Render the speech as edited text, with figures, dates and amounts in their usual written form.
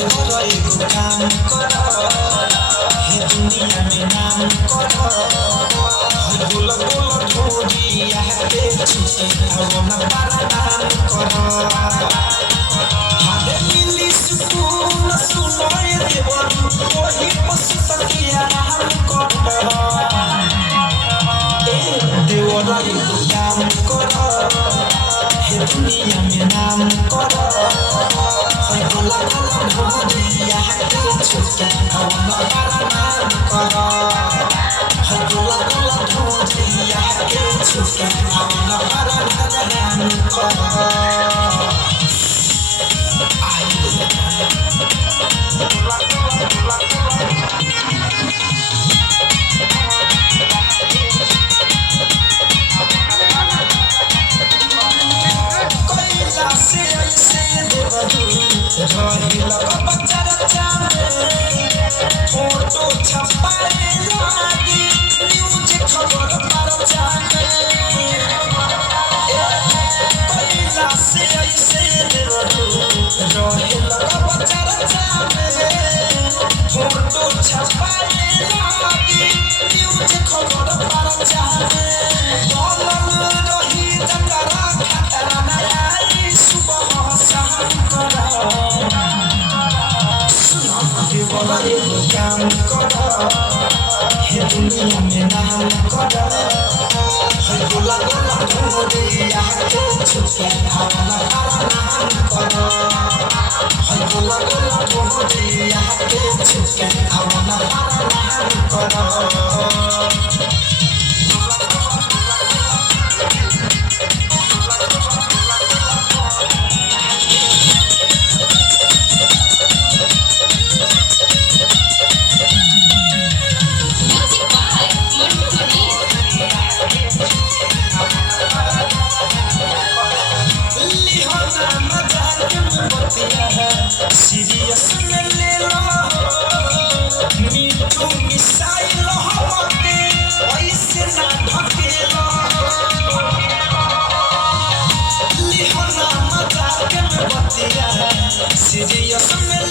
देवर एगो काम कर हे दुनिया में नाम कर गोल गोल ठोरिया के छुटे आवना पारानाम कर हादे मिली सुकून सुनाए देवर वही पशु तकिया हम कर देवर एगो काम कर हे दुनिया में नाम कर गोला गोला ठोरिया के छुटे आवना पारानाम कर गोला गोला ठोरिया के छुटे आवना पारानाम कर से ऐसे देवरू रहिला बच्चा बच्चा फोटो छपाए लागी न्यूज खबर पर जाने कैला से ऐसे देवरू रहिला बच्चा बच्चा फोटो छपाए लागी न्यूज खबर पर जाने बोलल रही जकरा खतरा ना सुबह सहन कर देवर एगो काम कर हे दुनिया में नाम कर गोला गोला ठोरिया के छुटे आवना पारानाम कर गोला गोला ठोरिया के छुटे आवना पारानाम कर सीरियस में ले लो मीठू मिसाइल होते ऐसे ना ढकेलो लिहोना मजाक में बतिया सीरियस में